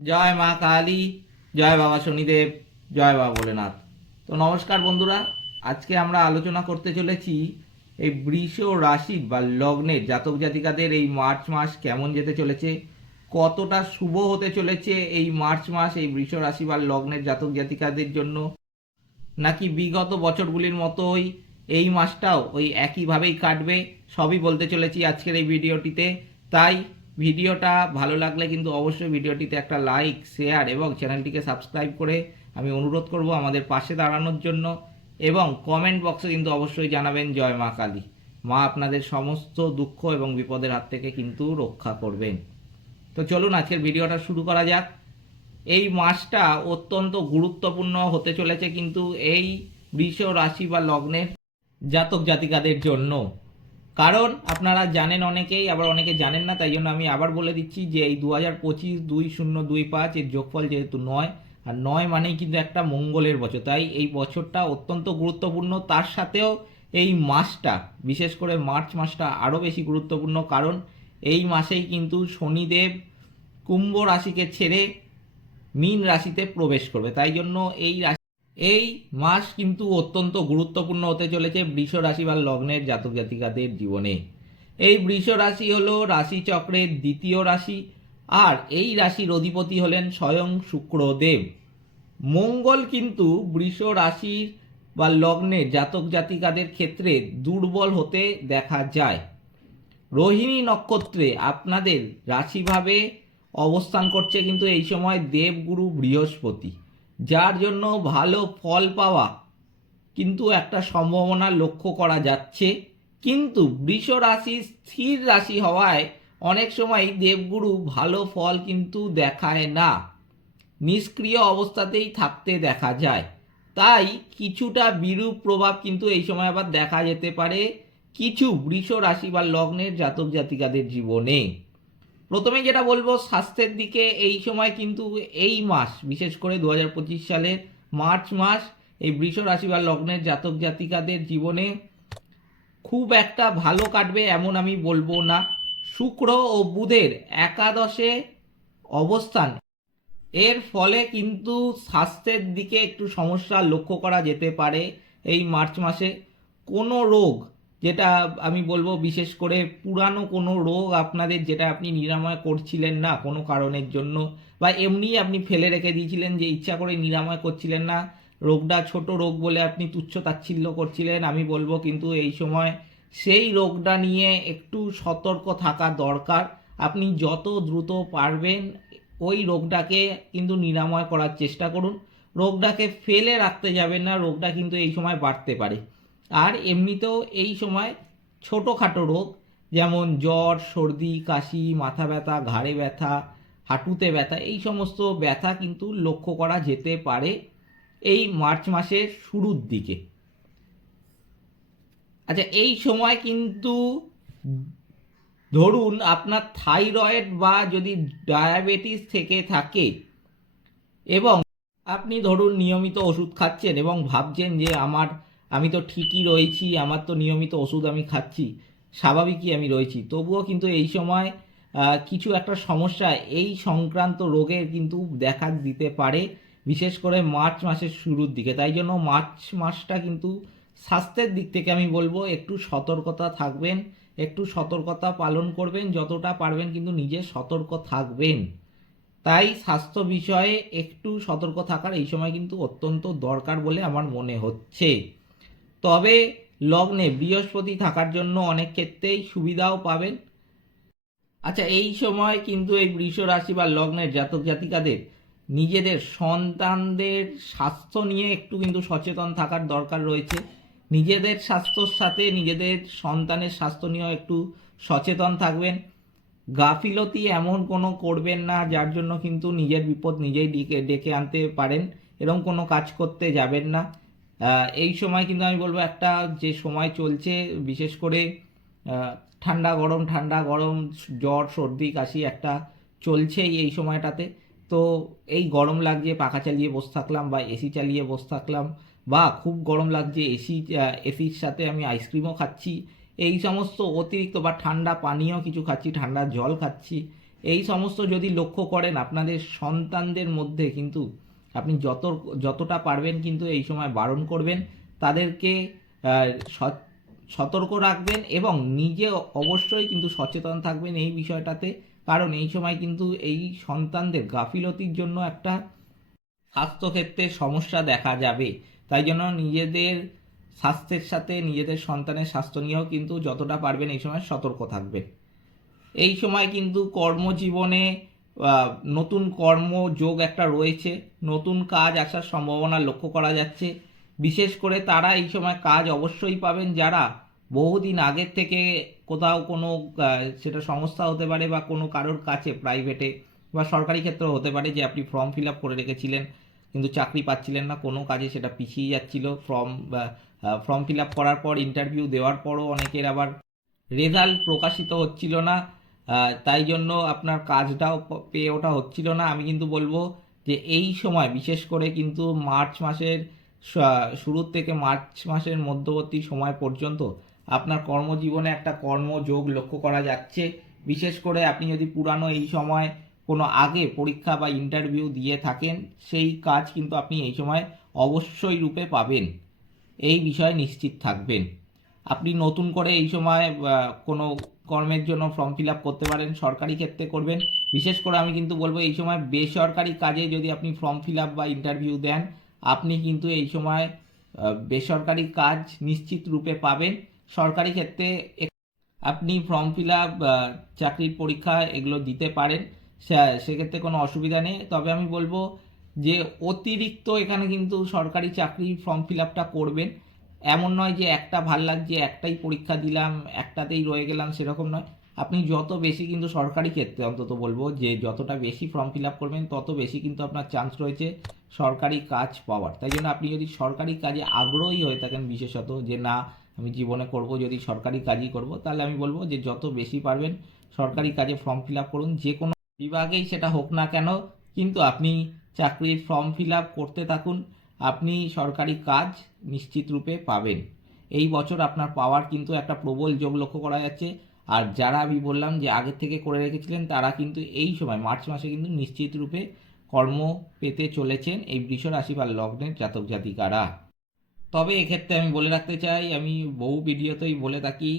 জয় মা কালী, জয় বাবা শনিদেব, জয় বাবা ভোলেনাথ। তো নমস্কার বন্ধুরা, আজকে আমরা আলোচনা করতে চলেছি এই বৃষ রাশি বা লগ্নের জাতক জাতিকাদের এই মার্চ মাস কেমন যেতে চলেছে, কতটা শুভ হতে চলেছে এই মার্চ মাস এই বৃষ রাশি বা লগ্নের জাতক জাতিকাদের জন্য, নাকি বিগত বছরগুলির মতোই এই মাসটাও ওই একইভাবেই কাটবে, সবই বলতে চলেছি আজকের এই ভিডিওটিতে। তাই ভিডিওটা ভালো লাগলে কিন্তু অবশ্যই ভিডিওটিতে একটা লাইক শেয়ার এবং চ্যানেলটিকে সাবস্ক্রাইব করে আমি অনুরোধ করব আমাদের পাশে দাঁড়ানোর জন্য এবং কমেন্ট বক্সে কিন্তু অবশ্যই জানাবেন জয় মা কালী। মা আপনাদের সমস্ত দুঃখ এবং বিপদের হাত থেকে কিন্তু রক্ষা করবেন। তো চলুন আজকের ভিডিওটা শুরু করা যাক। এই মাসটা অত্যন্ত গুরুত্বপূর্ণ হতে চলেছে কিন্তু এই বৃষ রাশি বা লগ্নের জাতক জাতিকাদের জন্য। কারণ আপনারা জানেন অনেকেই, আবার অনেকে জানেন না, তাই জন্য আমি আবার বলে দিচ্ছি যে এই দু হাজার পঁচিশ দুই শূন্য দুই পাঁচ এর যোগফল যেহেতু নয়, আর নয় মানেই কিন্তু একটা মঙ্গলের বছর। তাই এই বছরটা অত্যন্ত গুরুত্বপূর্ণ। তার সাথেও এই মাসটা, বিশেষ করে মার্চ মাসটা আরও বেশি গুরুত্বপূর্ণ, কারণ এই মাসেই কিন্তু শনিদেব কুম্ভ রাশিকে ছেড়ে মীন রাশিতে প্রবেশ করবে। তাই জন্য এই রাশি এই মাস কিন্তু অত্যন্ত গুরুত্বপূর্ণ হতে চলেছে বৃষ রাশি বা লগ্নের জাতক জাতিকাদের জীবনে। এই বৃষ রাশি হলো রাশিচক্রের দ্বিতীয় রাশি আর এই রাশির অধিপতি হলেন স্বয়ং শুক্রদেব। মঙ্গল কিন্তু বৃষ রাশির বা লগ্নের জাতক জাতিকাদের ক্ষেত্রে দুর্বল হতে দেখা যায়। রোহিণী নক্ষত্রে আপনাদের রাশিভাবে অবস্থান করছে কিন্তু এই সময় দেবগুরু বৃহস্পতি। যার জন্য ভালো ফল পাওয়া। কিন্তু একটা সম্ভাবনা লক্ষ্য করা যাচ্ছে। কিন্তু বৃষ রাশি স্থির রাশি হওয়ায় অনেক সময় দেবগুরু ভালো ফল কিন্তু দেখায় না। নিষ্ক্রিয় অবস্থাতেই থাকতে দেখা যায়। তাই কিছুটা বিরূপ প্রভাব কিন্তু এই সময় আবার দেখা যেতে পারে। কিছু বৃষ রাশি বা লগ্নের জাতক জাতিকাদের জীবনে। প্রথমে যেটা বলব, স্বাস্থ্যের দিকে এই সময় কিন্তু এই মাস, বিশেষ করে দু হাজার সালের মার্চ মাস, এই বৃষ রাশি বা লগ্নের জাতক জাতিকাদের জীবনে খুব একটা ভালো কাটবে এমন আমি বলব না। শুক্র ও বুধের একাদশে অবস্থান। এর ফলে কিন্তু স্বাস্থ্যের দিকে একটু সমস্যা লক্ষ্য করা যেতে পারে এই মার্চ মাসে। কোনো রোগ যেটা আমি বলব বিশেষ করে পুরানো কোনো রোগ আপনাদের যেটা আপনি নিরাময় করছিলেন না কোনো কারণের জন্য বা এমনি আপনি ফেলে রেখে দিয়েছিলেন যে ইচ্ছা করে নিরাময় করছিলেন না, রোগটা ছোট রোগ বলে আপনি তুচ্ছ তাচ্ছিল্য করছিলেন, আমি বলব কিন্তু এই সময় সেই রোগটা নিয়ে একটু সতর্ক থাকা দরকার। আপনি যত দ্রুত পারবেন ওই রোগটাকে কিন্তু নিরাময় করার চেষ্টা করুন। রোগটাকে ফেলে রাখতে যাবেন না, রোগটা কিন্তু এই সময় বাড়তে পারে। আর এমনিতেও এই সময় ছোটোখাটো রোগ, যেমন জ্বর, সর্দি, কাশি, মাথা ব্যথা, ঘাড়ে ব্যথা, হাঁটুতে ব্যথা, এই সমস্ত ব্যথা কিন্তু লক্ষ্য করা যেতে পারে এই মার্চ মাসের শুরুর দিকে। আচ্ছা এই সময় কিন্তু ধরুন আপনার থাইরয়েড বা যদি ডায়াবেটিস থেকে থাকে এবং আপনি ধরুন নিয়মিত ওষুধ খাচ্ছেন এবং ভাবছেন যে আমার আমি তো ঠিকই রয়েছি, আমার তো নিয়মিত ওষুধ আমি খাচ্ছি, স্বাভাবিকই আমি রয়েছি। তবুও কিন্তু এই সময় কিছু একটা সমস্যা, এই সংক্রান্ত রোগের কিন্তু দেখা দিতে পারে, বিশেষ করে মার্চ মাসের শুরুর দিকে। তাই জন্য মার্চ মাসটা কিন্তু স্বাস্থ্যের দিক থেকে আমি বলব, একটু সতর্কতা থাকবেন, একটু সতর্কতা পালন করবেন, যতটা পারবেন কিন্তু নিজে সতর্ক থাকবেন। তাই স্বাস্থ্য বিষয়ে একটু সতর্ক থাকার এই সময় কিন্তু অত্যন্ত দরকার বলে আমার মনে হচ্ছে। তবে লগ্নে বৃহস্পতি থাকার জন্য অনেক ক্ষেত্রেই সুবিধাও পাবেন। আচ্ছা এই সময় কিন্তু এই বৃষ রাশি বা লগ্নের জাতক জাতিকাদের নিজেদের সন্তানদের স্বাস্থ্য নিয়ে একটু কিন্তু সচেতন থাকার দরকার রয়েছে। নিজেদের স্বাস্থ্যর সাথে নিজেদের সন্তানের স্বাস্থ্য নিয়েও একটু সচেতন থাকবেন। গাফিলতি এমন কোনো করবেন না, যার জন্য কিন্তু নিজের বিপদ নিজেই ডেকে ডেকে আনতে পারেন। এরকম কোনো কাজ করতে যাবেন না। এই সময় কিন্তু আমি বলব একটা যে সময় চলছে, বিশেষ করে ঠান্ডা গরম ঠান্ডা গরম, জ্বর, সর্দি, কাশি একটা চলছেই এই সময়টাতে। তো এই গরম লাগছে, পাখা চালিয়ে বসে থাকলাম বা এসি চালিয়ে বসে থাকলাম বা খুব গরম লাগছে এসি এসির সাথে আমি আইসক্রিমও খাচ্ছি। এই সমস্ত অতিরিক্ত বা ঠান্ডা পানীয় কিছু খাচ্ছি, ঠান্ডা জল খাচ্ছি। এই সমস্ত যদি লক্ষ্য করেন, আপনাদের সন্তানদের মধ্যে কিন্তু আপনি যত, যতটা পারবেন কিন্তু এই সময় বারণ করবেন, তাদেরকে সতর্ক রাখবেন এবং নিজে অবশ্যই কিন্তু সচেতন থাকবেন এই বিষয়টাতে। কারণ এই সময় কিন্তু এই সন্তানদের গাফিলতির জন্য একটা স্বাস্থ্যক্ষেত্রে সমস্যা দেখা যাবে। তাই জন্য নিজেদের স্বাস্থ্যের সাথে নিজেদের সন্তানের স্বাস্থ্য নিয়েও কিন্তু যতটা পারবেন এই সময় সতর্ক থাকবেন। এই সময় কিন্তু কর্মজীবনে নতুন কর্মযোগ একটা রয়েছে, নতুন কাজ আসার সম্ভাবনা লক্ষ্য করা যাচ্ছে। বিশেষ করে তারা এই সময় কাজ অবশ্যই পাবেন যারা বহুদিন আগের থেকে কোথাও কোনো সেটা সংস্থা হতে পারে বা কোনো কারোর কাছে প্রাইভেটে বা সরকারি ক্ষেত্রেও হতে পারে যে আপনি ফর্ম ফিল আপ করে রেখেছিলেন কিন্তু চাকরি পাচ্ছিলেন না, কোনো কাজে সেটা পিছিয়ে যাচ্ছিল। ফর্ম ফর্ম ফিল আপ করার পর ইন্টারভিউ দেওয়ার পরও অনেকের আবার রেজাল্ট প্রকাশিত হচ্ছিল না। তাই জন্য আপনার কাজটাও পেয়ে ওঠা হচ্ছিল না। আমি কিন্তু বলব যে এই সময়, বিশেষ করে কিন্তু মার্চ মাসের শুরুর থেকে মার্চ মাসের মধ্যবর্তী সময় পর্যন্ত আপনার কর্মজীবনে একটা কর্মযোগ লক্ষ্য করা যাচ্ছে। বিশেষ করে আপনি যদি পুরানো এই সময় কোনো আগে পরীক্ষা বা ইন্টারভিউ দিয়ে থাকেন, সেই কাজ কিন্তু আপনি এই সময় অবশ্যই রূপে পাবেন। এই বিষয়ে নিশ্চিত থাকবেন। আপনি নতুন করে এই সময় কোনো কর্মের জন্য ফর্ম ফিল করতে পারেন, সরকারি ক্ষেত্রে করবেন। বিশেষ করে আমি কিন্তু বলব এই সময় বেসরকারি কাজে যদি আপনি ফর্ম ফিল বা ইন্টারভিউ দেন, আপনি কিন্তু এই সময় বেসরকারি কাজ নিশ্চিত রূপে পাবেন। সরকারি ক্ষেত্রে আপনি ফর্ম ফিল আপ চাকরির পরীক্ষা এগুলো দিতে পারেন। সেক্ষেত্রে কোনো অসুবিধা নেই। তবে আমি বলব যে অতিরিক্ত এখানে কিন্তু সরকারি চাকরি ফর্ম ফিল আপটা করবেন। এমন নয় যে একটা ভালো লাগছে, একটাই পরীক্ষা দিলাম, একটাতেই রয়ে গেলাম, সেরকম নয়। আপনি যত বেশি কিন্তু সরকারি ক্ষেত্রে অন্তত বলব যে যতটা বেশি ফর্ম ফিল আপ করবেন, তত বেশি কিন্তু আপনার চান্স রয়েছে সরকারি কাজ পাওয়ার। তাই জন্য আপনি যদি সরকারি কাজে আগ্রহী হয়ে থাকেন বিশেষত যে না, আমি জীবনে করব, যদি সরকারি কাজই করব, তাহলে আমি বলব যে যত বেশি পারবেন সরকারি কাজে ফর্ম ফিল আপ করুন, যে কোনো বিভাগেই সেটা হোক না কেন, কিন্তু আপনি চাকরির ফর্ম ফিল আপ করতে থাকুন। আপনি সরকারি কাজ নিশ্চিত রূপে পাবেন। এই বছর আপনার পাওয়ার কিন্তু একটা প্রবল যোগ লক্ষ্য করা যাচ্ছে। আর যারা আমি বললাম যে আগের থেকে করে রেখেছিলেন, তারা কিন্তু এই সময়, মার্চ মাসে কিন্তু নিশ্চিত রূপে কর্ম পেতে চলেছেন এই বৃষ রাশি বা লগ্নের জাতক জাতিকারা। তবে এক্ষেত্রে আমি বলে রাখতে চাই, আমি বহু ভিডিওতেই বলে থাকি,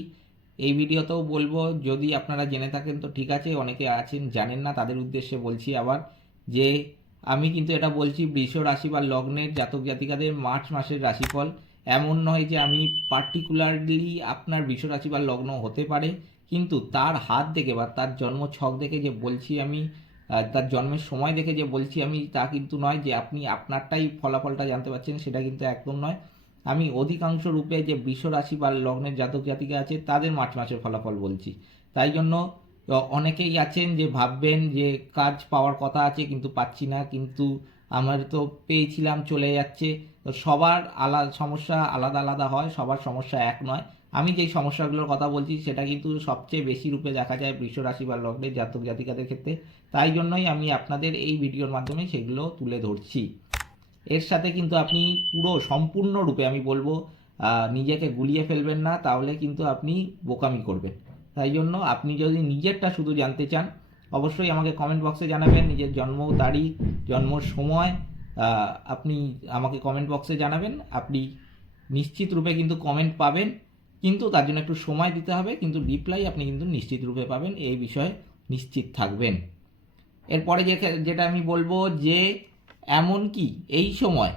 এই ভিডিওতেও বলব, যদি আপনারা জেনে থাকেন তো ঠিক আছে, অনেকে আছেন, জানেন না, তাদের উদ্দেশ্যে বলছি আবার যে আমি কিন্তু এটা বলছি বৃষ রাশি বা লগ্নের জাতক জাতিকাদের মার্চ মাসের রাশিফল। এমন নয় যে আমি পার্টিকুলারলি আপনার বৃষ রাশি বা লগ্ন হতে পারে, কিন্তু তার হাত দেখে বা তার জন্ম ছক দেখে যে বলছি আমি তার জন্মের সময় দেখে যে বলছি আমি, তা কিন্তু নয় যে আপনি আপনারটাই ফলাফলটা জানতে পারছেন, সেটা কিন্তু একদম নয়। আমি অধিকাংশ রূপে যে বৃষ রাশি বা লগ্নের জাতক জাতিকা আছে, তাদের মার্চ মাসের ফলাফল বলছি। তাই জন্য তো অনেকেই আছেন যে ভাববেন যে কাজ পাওয়ার কথা আছে কিন্তু পাচ্ছি না, কিন্তু আমার তো পেয়েছিলাম, চলে যাচ্ছে। তো সবার আলাদা সমস্যা আলাদা আলাদা হয়, সবার সমস্যা এক নয়। আমি যেই সমস্যাগুলোর কথা বলছি, সেটা কিন্তু সবচেয়ে বেশি রূপে দেখা যায় বৃষ রাশি বা লগ্নের জাতক জাতিকাদের ক্ষেত্রে। তাই জন্যই আমি আপনাদের এই ভিডিওর মাধ্যমে সেগুলো তুলে ধরছি। এর সাথে কিন্তু আপনি পুরো সম্পূর্ণরূপে আমি বলব নিজেকে গুলিয়ে ফেলবেন না, তাহলে কিন্তু আপনি বোকামি করবেন। তাই জন্য আপনি যদি নিজেরটা শুধু জানতে চান, অবশ্যই আমাকে কমেন্ট বক্সে জানাবেন, নিজের জন্ম তারিখ, জন্ম সময় আপনি আমাকে কমেন্ট বক্সে জানাবেন, আপনি নিশ্চিত রূপে কিন্তু কমেন্ট পাবেন, কিন্তু তার জন্য একটু সময় দিতে হবে, কিন্তু রিপ্লাই আপনি কিন্তু নিশ্চিত রূপে পাবেন, এই বিষয়ে নিশ্চিত থাকবেন। এরপরে যে যেটা আমি বলব যে এমন কি এই সময়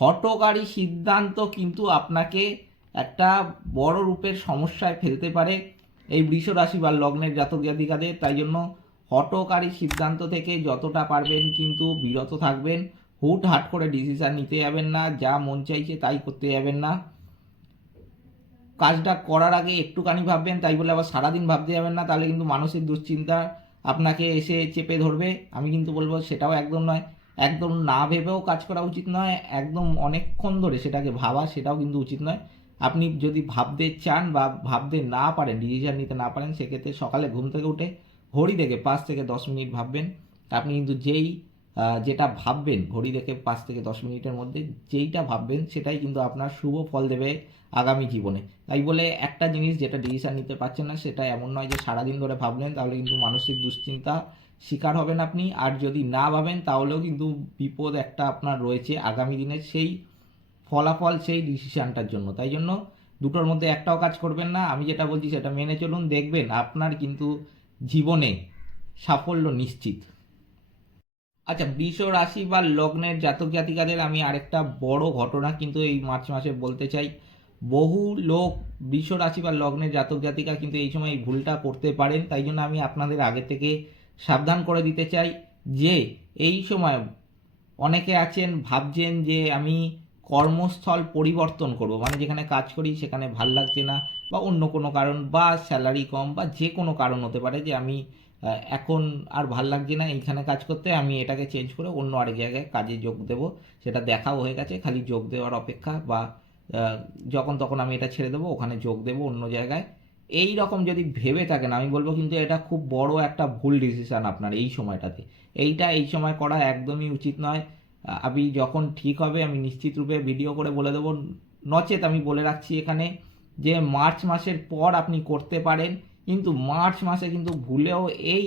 হটকারী সিদ্ধান্ত কিন্তু আপনাকে একটা বড় রূপের সমস্যায় ফেলতে পারে এই বৃষ রাশি বা লগ্নের জাতক জাতিকাদের। তাই জন্য হটকারী সিদ্ধান্ত থেকে যতটা পারবেন কিন্তু বিরত থাকবেন। হুট হাট করে ডিসিশন নিতে যাবেন না, যা মন চাইছে তাই করতে যাবেন না। কাজটা করার আগে একটুখানি ভাববেন, তাই বলে আবার সারাদিন ভাবতে যাবেন না, তাহলে কিন্তু মানসিক দুশ্চিন্তা আপনাকে এসে চেপে ধরবে। আমি কিন্তু বলব সেটাও একদম নয়, একদম না ভেবেও কাজ করা উচিত নয়, একদম অনেকক্ষণ ধরে সেটাকে ভাবা সেটাও কিন্তু উচিত নয়। আপনি যদি ভাবতে চান বা ভাবতে না পারেন ডিসিশন নিতে না পারেন, সেক্ষেত্রে সকালে ঘুম থেকে উঠে ঘড়ি দেখে পাঁচ থেকে দশ মিনিট ভাববেন। আপনি কিন্তু যেই যেটা ভাববেন, ঘড়ি দেখে পাঁচ থেকে দশ মিনিটের মধ্যে যেইটা ভাববেন, সেটাই কিন্তু আপনার শুভ ফল দেবে আগামী জীবনে। তাই বলে একটা জিনিস যেটা ডিসিশন নিতে পারছেন না, সেটা এমন নয় যে সারাদিন ধরে ভাবলেন, তাহলে কিন্তু মানসিক দুশ্চিন্তা শিকার হবেন আপনি। আর যদি না ভাবেন, তাহলেও কিন্তু বিপদ একটা আপনার রয়েছে আগামী দিনে। সেই ফলাফল সেই ডিসিশানটার জন্য। তাই জন্য দুটোর মধ্যে একটাও কাজ করবেন না। আমি যেটা বলছি সেটা মেনে চলুন, দেখবেন আপনার কিন্তু জীবনে সাফল্য নিশ্চিত। আচ্ছা বৃষ রাশি বা লগ্নের জাতক জাতিকাদের আমি আরেকটা বড় ঘটনা কিন্তু এই মার্চ মাসে বলতে চাই। বহু লোক বৃষ রাশি বা লগ্নের জাতক জাতিকা কিন্তু এই সময় ভুলটা করতে পারেন। তাই জন্য আমি আপনাদের আগে থেকে সাবধান করে দিতে চাই যে, এই সময় অনেকে আছেন, ভাবছেন যে আমি কর্মস্থল পরিবর্তন করব। মানে যেখানে কাজ করি সেখানে ভালো লাগছে না বা অন্য কোনো কারণ বা স্যালারি কম বা যে কোনো কারণ হতে পারে যে আমি এখন আর ভালো লাগছে না, এইখানে কাজ করতে আমি এটাকে চেঞ্জ করে অন্য আরেক জায়গায় কাজে যোগ দেব। সেটা দেখাও হয়ে গেছে, খালি যোগ দেওয়ার অপেক্ষা বা যখন তখন আমি এটা ছেড়ে দেবো, ওখানে যোগ দেবো অন্য জায়গায়। এই রকম যদি ভেবে থাকেন, আমি বলব কিন্তু এটা খুব বড় একটা ভুল ডিসিশন আপনার এই সময়টাতে। এইটা এই সময় করা একদমই উচিত নয়। আমি যখন ঠিক হবে, আমি নিশ্চিত রূপে ভিডিও করে বলে দেবো। নচেত আমি বলে রাখছি এখানে যে মার্চ মাসের পর আপনি করতে পারেন, কিন্তু মার্চ মাসে কিন্তু ভুলেও এই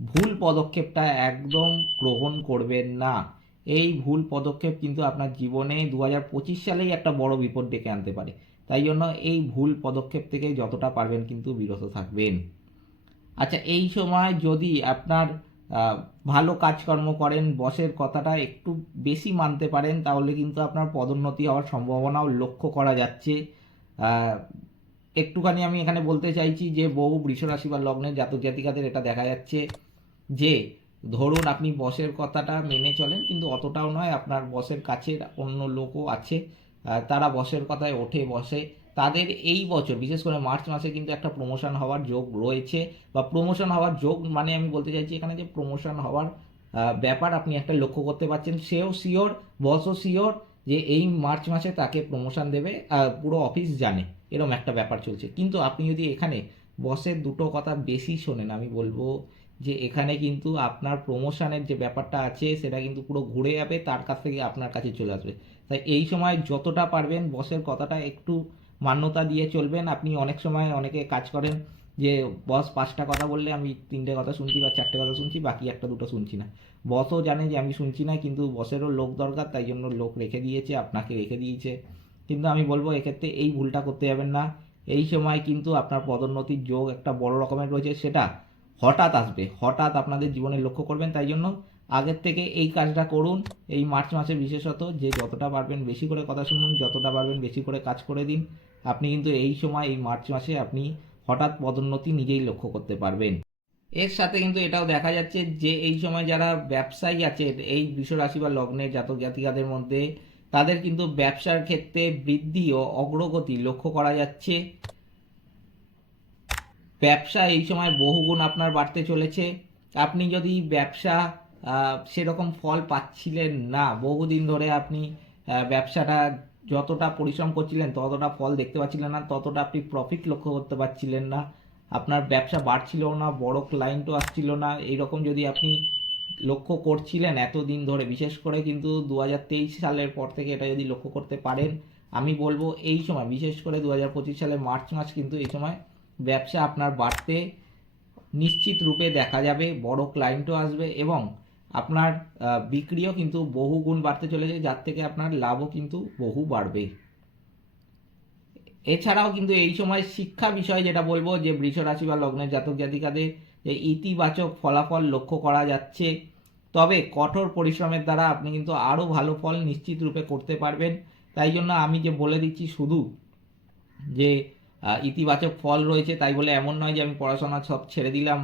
ভুল পদক্ষেপটা একদম গ্রহণ করবেন না। এই ভুল পদক্ষেপ কিন্তু আপনার জীবনে দু হাজার পঁচিশ সালেই একটা বড় বিপদ ডেকে আনতে পারে। তাই জন্য এই ভুল পদক্ষেপ থেকে যতটা পারবেন কিন্তু বিরত থাকবেন। আচ্ছা এই সময় যদি আপনার ভালো কাজকর্ম করেন, বসের কথাটা একটু বেশি মানতে পারেন, তাহলে কিন্তু আপনার পদোন্নতি হওয়ার সম্ভাবনাও লক্ষ্য করা যাচ্ছে। একটুখানি আমি এখানে বলতে চাইছি যে বহু বৃষরাশি বা লগ্নের জাতক জাতিকাদের এটা দেখা যাচ্ছে যে, ধরুন আপনি বসের কথাটা মেনে চলেন, কিন্তু অতটাও নয়, আপনার বসের কাছের অন্য লোকও আছে। তারা বসের কথায় ওঠে, বসে। তাদের এই বছর, বিশেষ করে মার্চ মাসে কিন্তু একটা প্রমোশন হওয়ার যোগ রয়েছে বা প্রমোশন হওয়ার যোগ মানে আমি বলতে চাইছি এখানে যে প্রমোশন হওয়ার ব্যাপার আপনি একটা লক্ষ্য করতে পারছেন। সেও শিওর বসও শিওর যে এই মার্চ মাসে তাকে প্রমোশন দেবে পুরো অফিস জানে। এরকম একটা ব্যাপার চলছে। কিন্তু আপনি যদি এখানে বসের দুটো কথা বেশি শোনেন, আমি বলব যে এখানে কিন্তু আপনার প্রমোশনের যে ব্যাপারটা আছে, সেটা কিন্তু পুরো ঘুরে যাবে, তার কাছ থেকে আপনার কাছে চলে আসবে। তাই এই সময় যতটা পারবেন বসের কথাটা একটু মান্যতা দিয়ে চলবেন। আপনি অনেক সময় অনেকে কাজ করেন যে, বস, পাঁচটা কথা বললে আমি তিনটে কথা শুনছি বা চারটে কথা শুনছি, বাকি একটা দুটো শুনছি না। বসও জানে যে, আমি শুনছি না, কিন্তু বসেরও লোক দরকার, তাই জন্য লোক রেখে দিয়েছে, আপনাকে রেখে দিয়েছে। কিন্তু আমি বলব, এক্ষেত্রে এই ভুলটা করতে যাবেন না। এই সময় কিন্তু আপনার পদোন্নতির যোগ একটা বড় রকমের রয়েছে, সেটা হঠাৎ আসবে। হঠাৎ আপনাদের জীবনে লক্ষ্য করবেন, তাই জন্য আগের থেকে এই কাজটা করুন। এই মার্চ মাসে বিশেষত যে যতটা পারবেন বেশি করে কথা শুনুন, যতটা পারবেন বেশি করে কাজ করে দিন। আপনি কিন্তু এই সময়, এই মার্চ মাসে আপনি হঠাৎ পদোন্নতি নিজেই লক্ষ্য করতে পারবেন। এর সাথে কিন্তু এটাও দেখা যাচ্ছে যে এই সময় যারা ব্যবসায়ী আছে এই রাশি বা লগ্নের জাতক জাতিকাদের মধ্যে, তাদের কিন্তু ব্যবসার ক্ষেত্রে বৃদ্ধি ও অগ্রগতি লক্ষ্য করা যাচ্ছে। ব্যবসা এই সময় বহুগুণ আপনার বাড়তে চলেছে। আপনি যদি ব্যবসা সেরকম ফল পাচ্ছিলেন না। বহুদিন ধরে আপনি ব্যবসাটা যতটা পরিশ্রম করছিলেন, ততটা ফল দেখতে পাচ্ছিলেন না, ততটা আপনি প্রফিট লক্ষ্য করতে পারছিলেন না। আপনার ব্যবসা বাড়ছিল না, বড় ক্লায়েন্টও আসছিল না। এইরকম যদি আপনি লক্ষ্য করছিলেন এতদিন ধরে, বিশেষ করে কিন্তু দু হাজার তেইশ সালের পর থেকে এটা যদি লক্ষ্য করতে পারেন, আমি বলব এই সময়, বিশেষ করে দু সালের মার্চ মাস কিন্তু এই সময় ব্যবসা আপনার বাড়তে নিশ্চিত রূপে দেখা যাবে, বড় ক্লায়েন্টও আসবে এবং আপনার বিক্রিও কিন্তু বহু গুণ বাড়তে চলেছে, যার থেকে আপনার লাভও কিন্তু বহু বাড়বে। এছাড়াও কিন্তু এই সময় শিক্ষা বিষয় যেটা বলব, যে বৃষ রাশি বা লগ্নের জাতক জাতিকাদের যে ইতিবাচক ফলাফল লক্ষ্য করা যাচ্ছে, তবে কঠোর পরিশ্রমের দ্বারা আপনি কিন্তু আরও ভালো ফল নিশ্চিত রূপে করতে পারবেন। তাই জন্য আমি যে বলে দিচ্ছি শুধু যে ইতিবাচক ফল রয়েছে তাই বলে এমন নয় যে আমি পড়াশোনা সব ছেড়ে দিলাম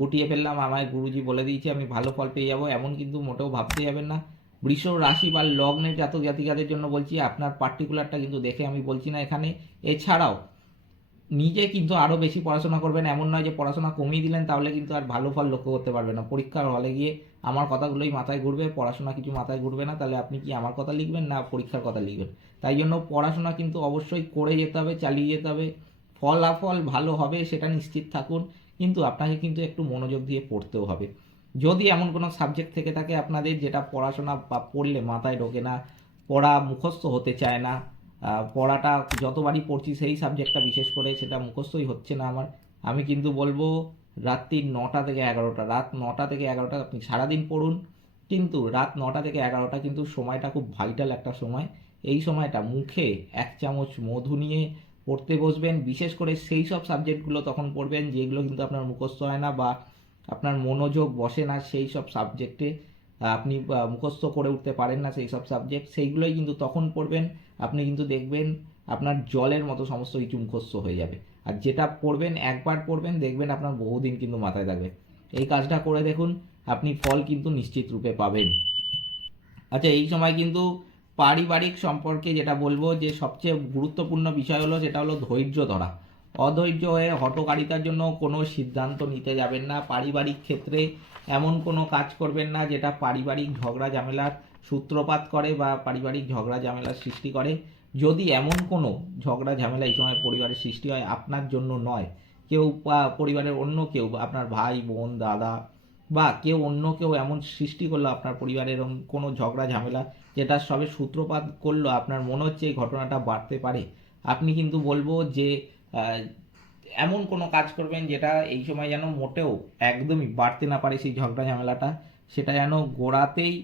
গুটিয়ে ফেললাম। আমায় গুরুজি বলে দিয়েছে, আমি ভালো ফল পেয়ে যাব। এমন কিন্তু মোটেও ভাবতে যাবেন না। বৃষ রাশি বা লগ্নের জাতক জাতিকাদের জন্য বলছি, আপনার পার্টিকুলারটা কিন্তু দেখে আমি বলছি না এখানে। এছাড়াও, নিজে কিন্তু আরও বেশি পড়াশোনা করবেন। এমন নয় যে পড়াশোনা কমিয়ে দিলেন, তাহলে কিন্তু আর ভালো ফল লক্ষ্য করতে পারবেন না। পরীক্ষার হলে গিয়ে আমার কথাগুলোই মাথায় ঘুরবে, পড়াশোনা কিছু মাথায় ঘুরবে না। তাহলে আপনি কি আমার কথা লিখবেন না পরীক্ষার কথা লিখবেন? তাই জন্য পড়াশোনা কিন্তু অবশ্যই করে যেতে হবে, চালিয়ে যেতে হবে। ফলাফল ভালো হবে, সেটা নিশ্চিত থাকুন। কিন্তু আপনাকে কিন্তু একটু মনোযোগ দিয়ে পড়তেও হবে। যদি এমন কোনো সাবজেক্ট থেকে থাকে আপনাদের যেটা পড়াশোনা বা পড়লে মাথায় ঢোকে না, পড়া মুখস্থ হতে চায় না পড়াটা যতবারই পড়ছি সেই সাবজেক্টটা বিশেষ করে সেটা মুখস্থই হচ্ছে না আমার। আমি কিন্তু বলব রাত্রি নটা থেকে এগারোটা, রাত নটা থেকে এগারোটা আপনি সারাদিন পড়ুন, কিন্তু রাত নটা থেকে এগারোটা কিন্তু সময়টা খুব ভাইটাল একটা সময়। এই সময়টা মুখে এক চামচ মধু নিয়ে পড়তে বসবেন। বিশেষ করে সেই সব সাবজেক্টগুলো তখন পড়বেন যেগুলো কিন্তু আপনার মুখস্থ হয় না বা আপনার মনোযোগ বসে না সেই সব সাবজেক্টে আপনি মুখস্থ করে উঠতে পারেন না সেই সব সাবজেক্ট সেইগুলোই কিন্তু তখন পড়বেন। আপনি কিন্তু দেখবেন আপনার জলের মতো সমস্ত কিছু মুখস্থ হয়ে যাবে। আর যেটা পড়বেন, একবার পড়বেন, দেখবেন আপনার বহুদিন কিন্তু মাথায় থাকবে। এই কাজটা করে দেখুন, আপনি ফল কিন্তু নিশ্চিত রূপে পাবেন। আচ্ছা এই সময় কিন্তু পারিবারিক সম্পর্কে যেটা বলব, যে সবচেয়ে গুরুত্বপূর্ণ বিষয় হলো, সেটা হলো ধৈর্য ধরা। অধৈর্য হয়ে হটকারিতার জন্য কোনো সিদ্ধান্ত নিতে যাবেন না। পারিবারিক ক্ষেত্রে এমন কোনো কাজ করবেন না, যেটা পারিবারিক ঝগড়া ঝামেলার সূত্রপাত করে বা পারিবারিক ঝগড়া ঝামেলার সৃষ্টি করে। যদি এমন কোনো ঝগড়া ঝামেলা এই সময় পরিবারের সৃষ্টি হয়, আপনার জন্য নয়। কেউ পরিবারের অন্য কেউ, আপনার ভাই, বোন, দাদা বা কেউ অন্য কেউ এমন সৃষ্টি করল আপনার পরিবারের কোনো ঝগড়া, ঝামেলা, যেটা সবে সূত্রপাত করল, আপনার মনে হচ্ছে এই ঘটনাটা বাড়তে পারে। আপনি কিন্তু বলব যে এমন কোনো কাজ করবেন যেটা এই সময় যেন মোটেও একদমই বাড়তে না পারে সেই ঝগড়া, ঝামেলাটা। সেটা যেন গোড়াতেই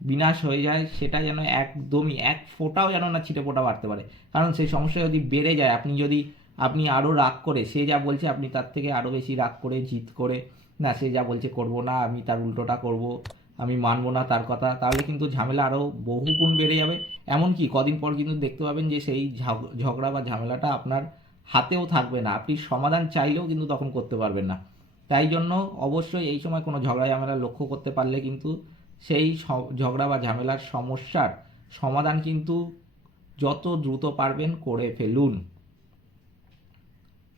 বিনাশ হয়ে যায়, সেটা যেন একদমই এক ফোঁটাও যেন না ছিটে ফোঁটা বাড়তে পারে। কারণ সেই সমস্যা যদি বেড়ে যায়, আপনি যদি, আপনি আরও রাগ করে, সে যা বলছে আপনি তার থেকে আরও বেশি রাগ করে জিত করে না, সে যা বলছে করব না, আমি তার উল্টোটা করব, আমি মানব না তার কথা, তাহলে কিন্তু ঝামেলা আরও বহুগুণ বেড়ে যাবে। এমনকি কদিন পর কিন্তু দেখতে পাবেন যে সেই ঝগ- ঝগড়া বা ঝামেলাটা আপনার হাতেও থাকবে না। আপনি সমাধান চাইলেও কিন্তু তখন করতে পারবেন না। তাই জন্য অবশ্যই এই সময় কোনো ঝগড়া ঝামেলা লক্ষ্য করতে পারলে কিন্তু সেই ঝগড়া বা ঝামেলার সমস্যার সমাধান কিন্তু যত দ্রুত পারবেন করে ফেলুন।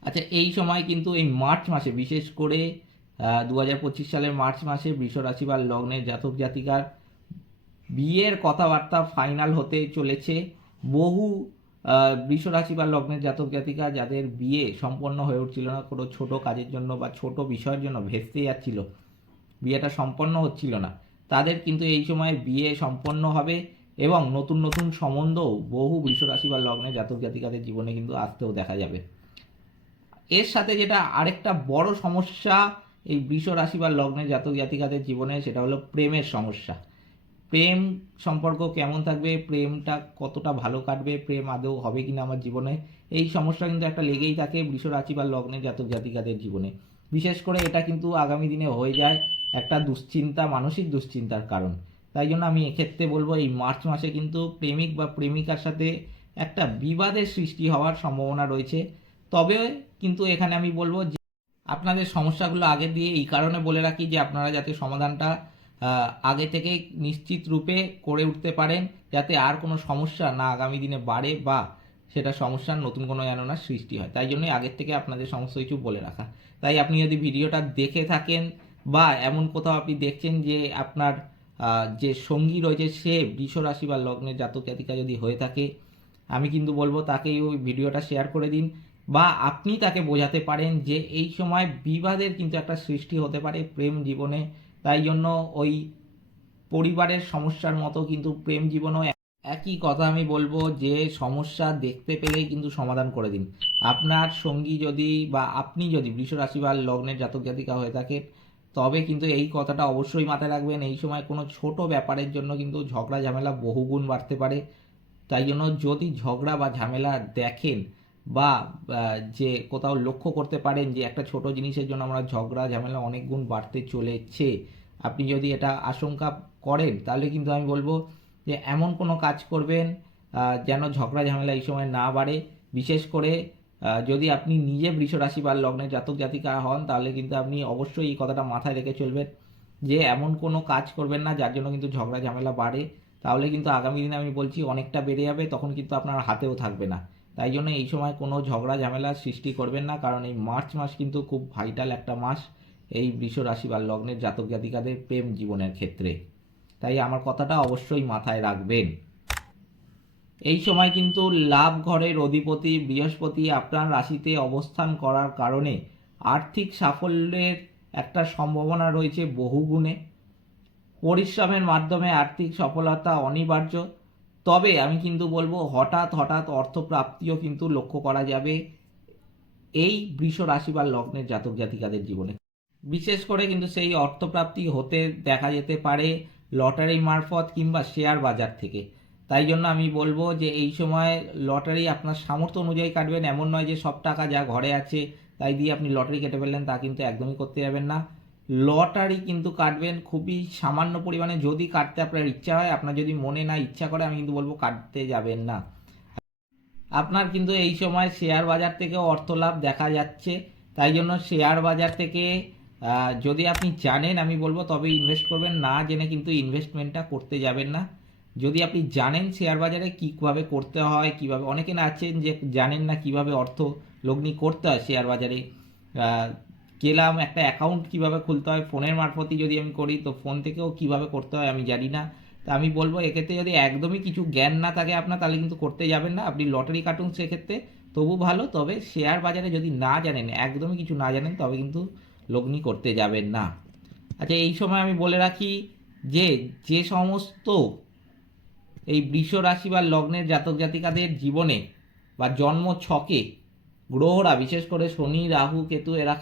আচ্ছা এই সময় কিন্তু এই মার্চ মাসে বিশেষ করে দু হাজার পঁচিশ সালের মার্চ মাসে বৃষ রাশি বা লগ্নের জাতক জাতিকার বিয়ের কথাবার্তা ফাইনাল হতে চলেছে। বহু বৃষ রাশি বা লগ্নের জাতক জাতিকা যাদের বিয়ে সম্পন্ন হয়ে উঠছিল না, কোনো ছোট কাজের জন্য বা ছোট বিষয়ের জন্য ভেস্তে যাচ্ছিল, বিয়েটা সম্পন্ন হচ্ছিল না। তাদের কিন্তু এই সময় বিয়ে সম্পন্ন হবে এবং নতুন নতুন সম্বন্ধও বহু বৃষ রাশি বা লগ্নের জাতক জাতিকাদের জীবনে কিন্তু আসতেও দেখা যাবে। এর সাথে যেটা আরেকটা বড় সমস্যা এই বৃষ রাশি বা লগ্নের জাতক জাতিকাদের জীবনে সেটা হলো প্রেমের সমস্যা। প্রেম সম্পর্ক কেমন থাকবে? প্রেমটা কতটা ভালো কাটবে? প্রেম আদৌ হবে কিনা আমার জীবনে? এই সমস্যা কিন্তু একটা লেগেই থাকে বৃষ রাশি বা লগ্নের জাতক জাতিকাদের জীবনে। বিশেষ করে এটা কিন্তু আগামী দিনে হয়ে যায় একটা দুশ্চিন্তা, মানসিক দুশ্চিন্তার কারণ। তাই জন্য আমি এক্ষেত্রে বলব এই মার্চ মাসে কিন্তু প্রেমিক বা প্রেমিকার সাথে একটা বিবাদের সৃষ্টি হওয়ার সম্ভাবনা রয়েছে। তবে কিন্তু এখানে আমি বলব আপনাদের সমস্যাগুলো আগে দিয়ে এই কারণে বলে রাখি যে আপনারা যাতে সমাধানটা আগে থেকে নিশ্চিত রূপে করে উঠতে পারেন, যাতে আর কোনো সমস্যা না আগামী দিনে বাড়ে বা সেটা সমস্যার নতুন কোনো যেন না সৃষ্টি হয়। তাই জন্যই আগের থেকে আপনাদের সমস্ত কিছু বলে রাখা। তাই আপনি যদি ভিডিওটা দেখে থাকেন বা এমন কোথাও আপনি দেখছেন যে আপনার যে সঙ্গী রয়েছে সে বৃষ রাশি বা লগ্নের জাতক জাতিকা যদি হয়ে থাকে, আমি কিন্তু বলব তাকে ওই ভিডিওটা শেয়ার করে দিন। বা আপনি তাকে বোঝাতে পারেন যে এই সময় বিবাদের কিন্তু একটা সৃষ্টি হতে পারে প্রেম জীবনে। তাই জন্য ওই পরিবারের সমস্যার মতো কিন্তু প্রেম জীবনেও একই কথা আমি বলব যে সমস্যা দেখতে পেলেই কিন্তু সমাধান করে দিন। আপনার সঙ্গী যদি বা আপনি যদি বৃষ রাশি বা লগ্নের জাতক জাতিকা হয়ে থাকেন, তবে কিন্তু এই কথাটা অবশ্যই মাথায় রাখবেন, এই সময় কোনো ছোট ব্যাপারের জন্য কিন্তু ঝগড়া ঝামেলা বহুগুণ বাড়তে পারে। তাই জন্য যদি ঝগড়া বা ঝামেলা দেখেন বা যে কোথাও লক্ষ্য করতে পারেন যে একটা ছোট জিনিসের জন্য আমরা ঝগড়া, ঝামেলা অনেক গুণ বাড়তে চলেছে। আপনি যদি এটা আশঙ্কা করেন, তাহলে কিন্তু আমি বলব যে এমন কোনো কাজ করবেন যেন ঝগড়া, ঝামেলা এই সময় না বাড়ে। বিশেষ করে যদি আপনি নিজে বৃষ রাশি বা লগ্নের জাতক, জাতিকা হন, তাহলে কিন্তু আপনি অবশ্যই এই কথাটা মাথায় রেখে চলবেন যে এমন কোনো কাজ করবেন না, যার জন্য কিন্তু ঝগড়া, ঝামেলা বাড়ে। তাহলে কিন্তু আগামী দিনে আমি বলছি অনেকটা বেড়ে যাবে, তখন কিন্তু আপনার হাতেও থাকবে না। তাই জন্য এই সময় কোনো ঝগড়া ঝামেলার সৃষ্টি করবেন না। কারণ এই মার্চ মাস কিন্তু খুব ভাইটাল একটা মাস এই বৃষ রাশি বা লগ্নের জাতক জাতিকাদের প্রেম জীবনের ক্ষেত্রে। তাই আমার কথাটা অবশ্যই মাথায় রাখবেন। এই সময় কিন্তু লাভ ঘরের অধিপতি, বৃহস্পতি আপনার রাশিতে অবস্থান করার কারণে আর্থিক সাফল্যের একটা সম্ভাবনা রয়েছে বহুগুণে। পরিশ্রমের মাধ্যমে আর্থিক সফলতা অনিবার্য। তবে আমি কিন্তু বলব, হঠাৎ হঠাৎ অর্থপ্রাপ্তিও কিন্তু লক্ষ্য করা যাবে এই বৃষ রাশি বা লগ্নের জাতক জাতিকাদের জীবনে। বিশেষ করে কিন্তু সেই অর্থপ্রাপ্তি হতে দেখা যেতে পারে লটারি মারফত কিংবা শেয়ার বাজার থেকে। তাই জন্য আমি বলব যে এই সময় লটারি আপনার সামর্থ্য অনুযায়ী কাটবেন। এমন নয় যে সব টাকা যা ঘরে আছে তাই দিয়ে আপনি লটারি কেটে ফেললেন তা কিন্তু একদমই করতে যাবেন না। লটারি কিন্তু কাটবেন খুবই সামান্য পরিমাণে। যদি কাটতে আপনার ইচ্ছা হয়, আপনার যদি মনে না ইচ্ছা করে, আমি কিন্তু বলব কাটতে যাবেন না। আপনার কিন্তু এই সময় শেয়ার বাজার থেকেও অর্থ লাভ দেখা যাচ্ছে। তাই জন্য শেয়ার বাজার থেকে যদি আপনি জানেন, আমি বলব তবে ইনভেস্ট করবেন। না জেনে কিন্তু ইনভেস্টমেন্টটা করতে যাবেন না। যদি আপনি জানেন শেয়ার বাজারে কীভাবে করতে হয়, কীভাবে অনেকে না আছেন যে জানেন না কীভাবে অর্থ লগ্নি করতে হয় শেয়ার বাজারে। গেলাম, একটা অ্যাকাউন্ট কীভাবে খুলতে হয়, ফোনের মারফতই যদি আমি করি, তো ফোন থেকেও কীভাবে করতে হয় আমি জানি না। তা আমি বলব, এক্ষেত্রে যদি একদমই কিছু জ্ঞান না থাকে আপনার, তাহলে কিন্তু করতে যাবেন না। আপনি লটারি কাটুন সেক্ষেত্রে তবু ভালো, তবে শেয়ার বাজারে যদি না জানেন, একদমই কিছু না জানেন, তবে কিন্তু লগ্নি করতে যাবেন না। আচ্ছা এই সময় আমি বলে রাখি যে যে সমস্ত এই বৃষ রাশি বা লগ্নের জাতক জাতিকাদের জীবনে বা জন্ম ছকে গ্রহরা, বিশেষ করে শনি, রাহু, কেতু, এরা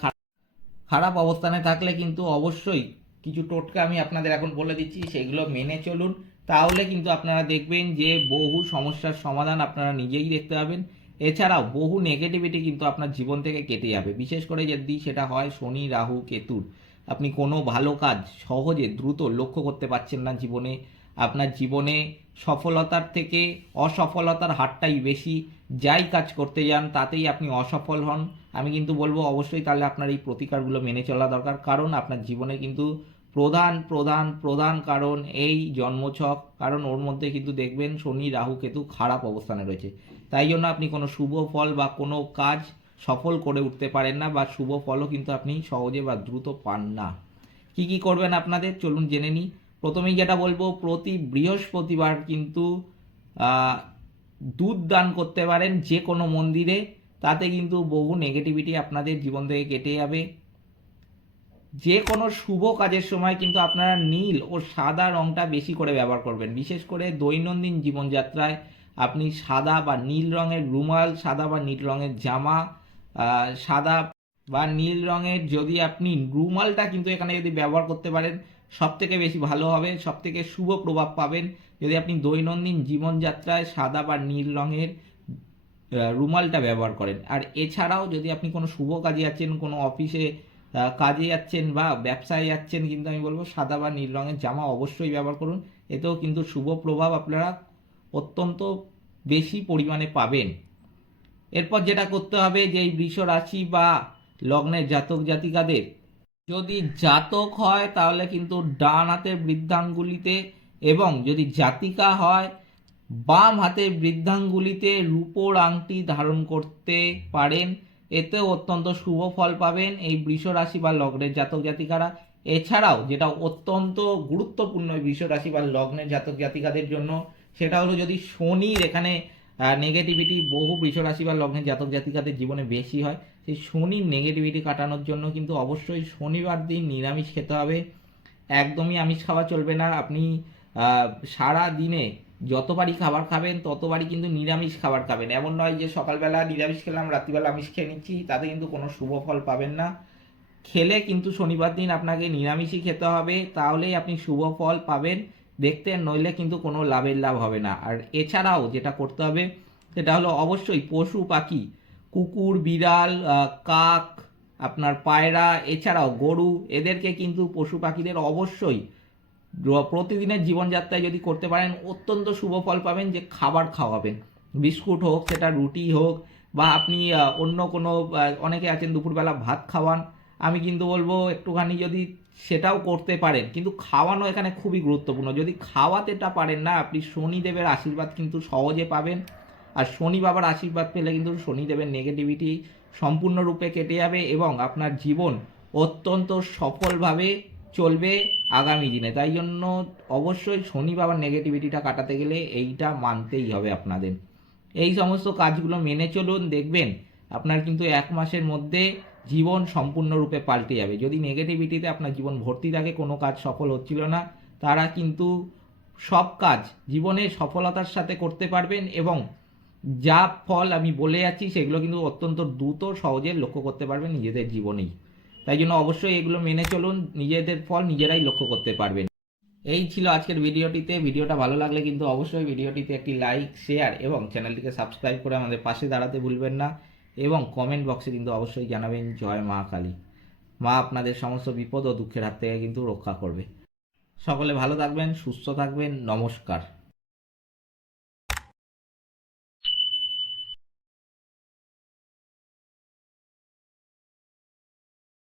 খারাপ অবস্থানে থাকলে কিন্তু অবশ্যই কিছু টোটকা আমি আপনাদের এখন বলে দিচ্ছি, সেগুলো মেনে চলুন। তাহলে কিন্তু আপনারা দেখবেন যে বহু সমস্যার সমাধান আপনারা নিজেই দেখতে পাবেন। এছাড়াও বহু নেগেটিভিটি কিন্তু আপনার জীবন থেকে কেটে যাবে। বিশেষ করে যদি সেটা হয় শনি, রাহু, কেতুর। আপনি কোনো ভালো কাজ সহজে, দ্রুত লক্ষ্য করতে পারছেন না জীবনে। আপনার জীবনে সফলতার থেকে অসফলতার হারটাই বেশি। যাই কাজ করতে যান, তাতেই আপনি অসফল হন। আমি কিন্তু বলব অবশ্যই তাহলে আপনার এই প্রতিকারগুলো মেনে চলা দরকার। কারণ আপনার জীবনে কিন্তু প্রধান প্রধান প্রধান কারণ এই জন্মছক। কারণ ওর মধ্যে কিন্তু দেখবেন শনি, রাহু, কেতু খারাপ অবস্থানে রয়েছে। তাই জন্য আপনি কোনো শুভ ফল বা কোনো কাজ সফল করে উঠতে পারেন না বা শুভ ফলও কিন্তু আপনি সহজে বা দ্রুত পান না। কি কি করবেন আপনাদের? চলুন জেনে নিই। প্রথমেই যেটা বলব, প্রতি বৃহস্পতিবার কিন্তু দুধ দান করতে পারেন যে কোনো মন্দিরে। তাতে কিন্তু বহু নেগেটিভিটি আপনাদের জীবন থেকে কেটে যাবে। যে কোনো শুভ কাজের সময় কিন্তু আপনারা নীল ও সাদা রংটা বেশি করে ব্যবহার করবেন। বিশেষ করে দৈনন্দিন জীবনযাত্রায় আপনি সাদা বা নীল রঙের রুমাল, সাদা বা নীল রঙের জামা সাদা বা নীল রঙের যদি আপনি রুমালটা কিন্তু এখানে যদি ব্যবহার করতে পারেন সব থেকে বেশি ভালো হবে সব থেকে শুভ প্রভাব পাবেন। যদি আপনি দৈনন্দিন জীবনযাত্রায় সাদা বা নীল রঙের রুমালটা ব্যবহার করেন। আর এছাড়াও যদি আপনি কোনো শুভ কাজে যাচ্ছেন, কোনো অফিসে কাজে যাচ্ছেন বা ব্যবসায় যাচ্ছেন, কিন্তু আমি বলব সাদা বা নীল রঙের জামা অবশ্যই ব্যবহার করুন। এতেও কিন্তু শুভ প্রভাব আপনারা অত্যন্ত বেশি পরিমাণে পাবেন। এরপর যেটা করতে হবে যে, এই বৃষ রাশি বা লগ্নের জাতক জাতিকাদের, যদি জাতক হয় তাহলে কিন্তু ডান হাতের বৃদ্ধাঙ্গুলিতে এবং যদি জাতিকা হয় বাম হাতের বৃদ্ধাঙ্গুলিতে রূপোর আংটি ধারণ করতে পারেন। এতেও অত্যন্ত শুভ ফল পাবেন এই বৃষ রাশি বা লগ্নের জাতক জাতিকারা। এছাড়াও যেটা অত্যন্ত গুরুত্বপূর্ণ বৃষ রাশি বা লগ্নের জাতক জাতিকাদের জন্য, সেটা হলো যদি শনির এখানে নেগেটিভিটি বহু বৃষ রাশি বা লগ্নের জাতক জাতিকাদের জীবনে বেশি হয়, সেই শনির নেগেটিভিটি কাটানোর জন্য কিন্তু অবশ্যই শনিবার দিন নিরামিষ খেতে হবে। একদমই আমিষ খাওয়া চলবে না। আপনি সারা দিনে যতবারই খাবার খাবেন, ততবারই কিন্তু নিরামিষ খাবার খাবেন। এমন নয় যে সকালবেলা নিরামিষ খেলাম, রাত্রিবেলা আমিষ খেয়ে নিচ্ছি, তাতে কিন্তু কোনো শুভ ফল পাবেন না। খেলে কিন্তু শনিবার দিন আপনাকে নিরামিষই খেতে হবে, তাহলেই আপনি শুভ ফল পাবেন। দেখতে নইলে কিন্তু কোনো লাভের লাভ হবে না। আর এছাড়াও যেটা করতে হবে, সেটা হলো অবশ্যই পশু পাখি, কুকুর, বিড়াল কাক, আপনার পায়রা, এছাড়াও গরু, এদেরকে কিন্তু পশু পাখিদের অবশ্যই প্রতিদিনের জীবনযাত্রায় যদি করতে পারেন, অত্যন্ত শুভ ফল পাবেন যে খাবার খাওয়াবেন। বিস্কুট হোক, সেটা রুটি হোক, বা আপনি অন্য কোনো অনেকে আছেন দুপুরবেলা ভাত খাওয়ান। আমি কিন্তু বলব, একটুখানি যদি সেটাও করতে পারেন, কিন্তু খাওয়ানো এখানে খুবই গুরুত্বপূর্ণ। যদি খাওয়াতেটা পারেন না, আপনি শনিদেবের আশীর্বাদ কিন্তু সহজে পাবেন। আর শনি বাবার আশীর্বাদ পেলে কিন্তু শনিদেবের নেগেটিভিটি সম্পূর্ণরূপে কেটে যাবে এবং আপনার জীবন অত্যন্ত সফলভাবে চলবে আগামী দিনে। তাই জন্য অবশ্যই শনি বাবার নেগেটিভিটিটা কাটাতে গেলে এইটা মানতেই হবে আপনাদের। এই সমস্ত কাজগুলো মেনে চলুন, দেখবেন আপনার কিন্তু এক মাসের মধ্যে জীবন সম্পূর্ণরূপে পাল্টে যাবে। যদি নেগেটিভিটিতে আপনার জীবন ভর্তি থাকে, কোনো কাজ সফল হচ্ছিল না, তারা কিন্তু সব কাজ জীবনে সফলতার সাথে করতে পারবেন এবং যা ফল আমি বলে যাচ্ছি, সেগুলো কিন্তু অত্যন্ত দ্রুত, সহজে লক্ষ্য করতে পারবেন নিজেদের জীবনেই। তাই জন্য অবশ্যই এগুলো মেনে চলুন, নিজেদের ফল নিজেরাই লক্ষ্য করতে পারবেন। এই ছিল আজকের ভিডিওটিতে। ভিডিওটা ভালো লাগলে কিন্তু অবশ্যই ভিডিওটিতে একটি লাইক, শেয়ার এবং চ্যানেলটিকে সাবস্ক্রাইব করে আমাদের পাশে দাঁড়াতে ভুলবেন না এবং কমেন্ট বক্সে কিন্তু অবশ্যই জানাবেন, জয় মা কালী। মা আপনাদের সমস্ত বিপদ ও দুঃখের হাত থেকে কিন্তু রক্ষা করবে। সকলে ভালো থাকবেন, সুস্থ থাকবেন। নমস্কার।